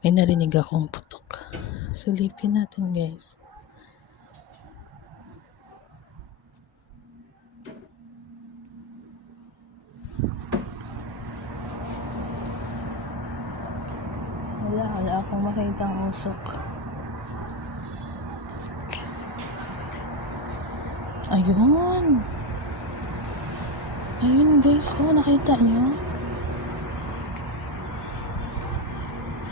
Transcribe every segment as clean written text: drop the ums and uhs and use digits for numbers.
May narinig akong putok. Silipin natin, guys. Wala akong makitang usok. Ayun. Ayun, guys. Oh, nakita nyo?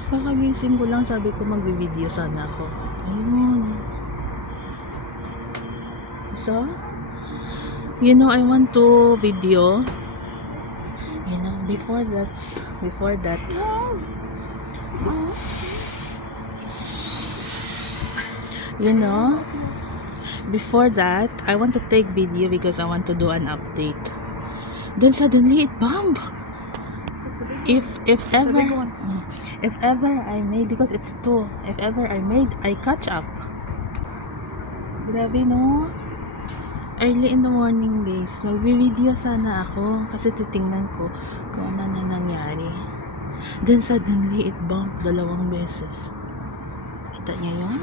Kakagising ko lang, sabi ko magbi-video sana ako. Ayun. So, I want to video. Before that, before that, I want to take video because I want to do an update. Then suddenly it bombed. If ever I made, because it's 2, if ever I made, I catch up. Grabe, no? Early in the morning, guys. Magbi-video sana ako kasi titingnan ko kung ano na nangyari. Then suddenly it bumped 2 beses. Kita niya yun?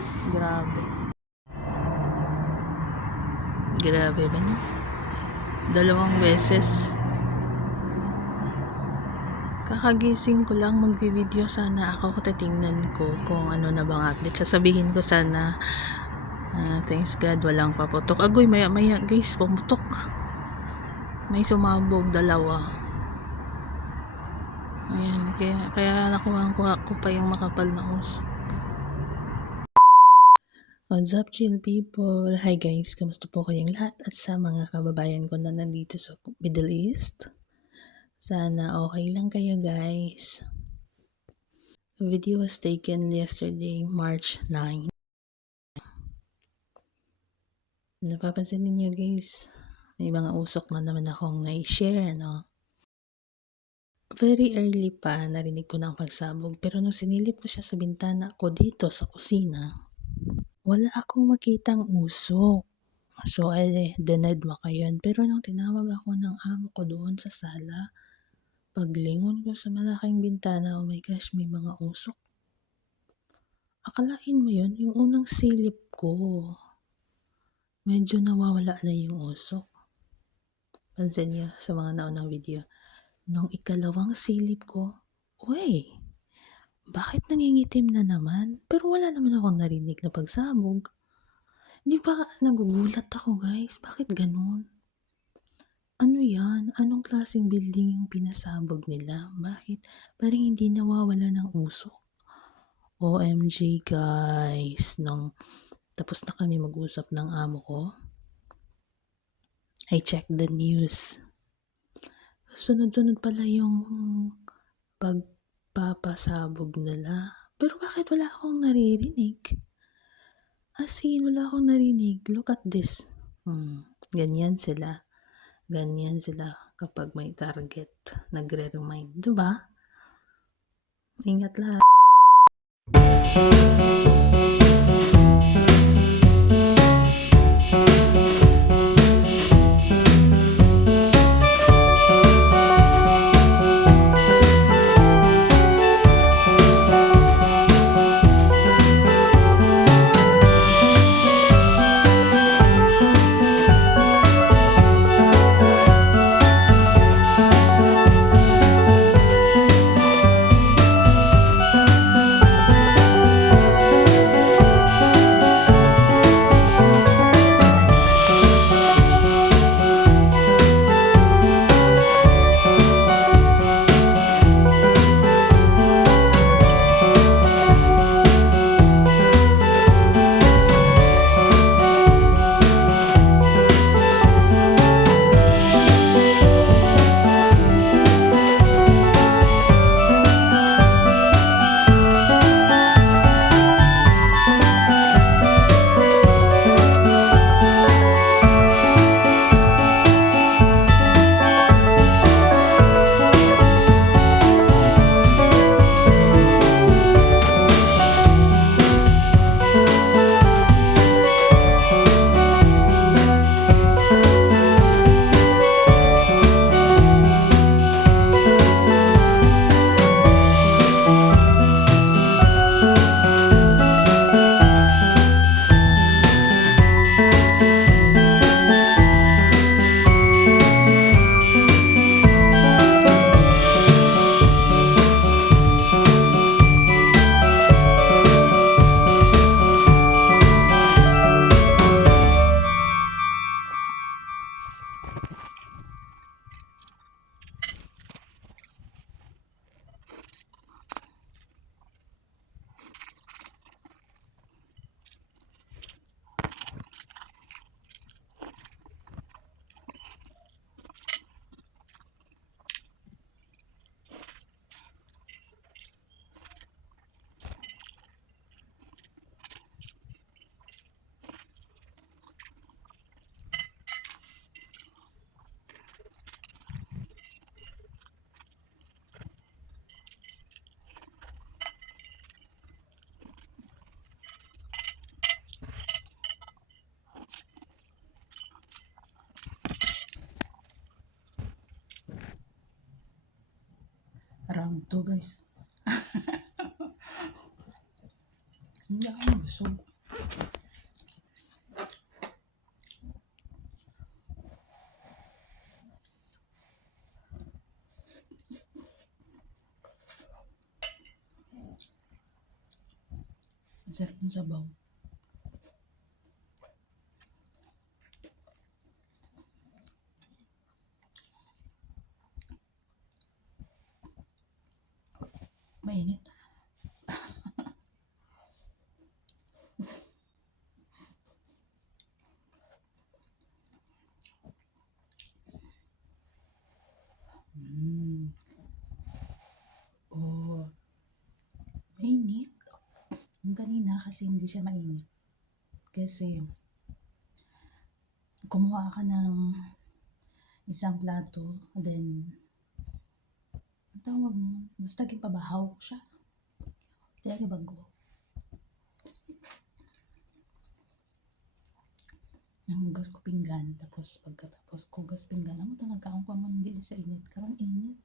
Grabe ba niyo? 2 beses. Kakagising ko lang, magbi-video sana ako, titingnan ko kung ano na bang update. Sasabihin ko sana, thanks God, walang paputok. Agoy, maya guys, pumutok. May sumabog 2. Ayan, kaya nakuha ko pa yung makapal na usok. What's up, chill people? Hi guys, kamusta po kayong lahat at sa mga kababayan ko na nandito sa Middle East? Sana okay lang kayo, guys. The video was taken yesterday, March 9. Napapansin niyo, guys, may mga usok na naman akong na-share, no? Very early pa, narinig ko ng pagsabog, pero nung sinilip ko siya sa bintana ko dito sa kusina, wala akong makitang usok. So, dened mo kayo. Pero nung tinawag ako ng amo ko doon sa sala, paglingon ko sa malaking bintana, oh my gosh, may mga usok. Akalain mo yun, yung unang silip ko, medyo nawawala na yung usok. Pansin niyo sa mga naunang video. Nung ikalawang silip ko, uy, bakit nangingitim na naman? Pero wala naman akong narinig na pagsabog. Di ba nagugulat ako, guys? Bakit ganun? Ano yan? Anong klaseng building yung pinasabog nila? Bakit? Parang hindi nawawala ng usok. OMG, guys. Nung tapos na kami mag-usap ng amo ko, I checked the news. Sunod-sunod pala yung pagpapasabog nila. Pero bakit wala akong naririnig? As in, wala akong narinig. Look at this. Ganyan sila kapag may target, nagre-remind, diba? Ingat lahat. Ito guys. Hindi ako busog. Ang sarap ng sabaw. Mainit. Oh, mainit. Yung kanina kasi hindi siya mainit. Kasi kumuha ka ng isang plato, then ang tawag mo, basta gipabahaw ko siya. Kaya ni bago. Nanghugas ko pinggan, tapos pagkatapos ko hugas pinggan, amo to nagkaon pa man hindi siya init. Karon init.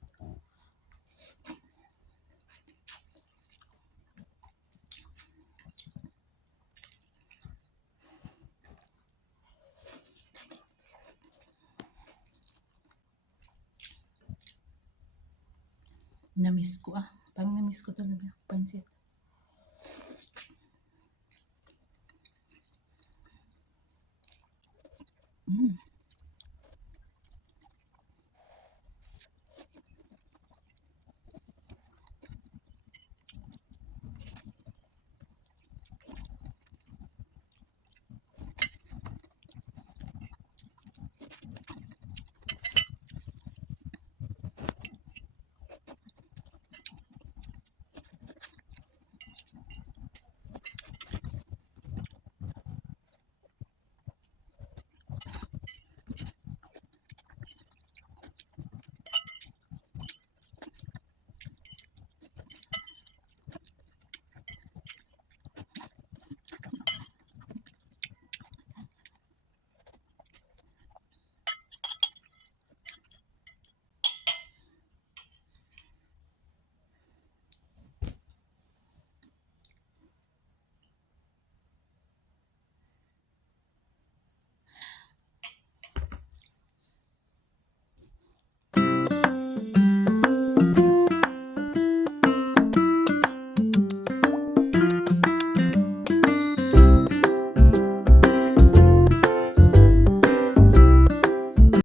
Namiss ko Parang namiss ko talaga. Pansit.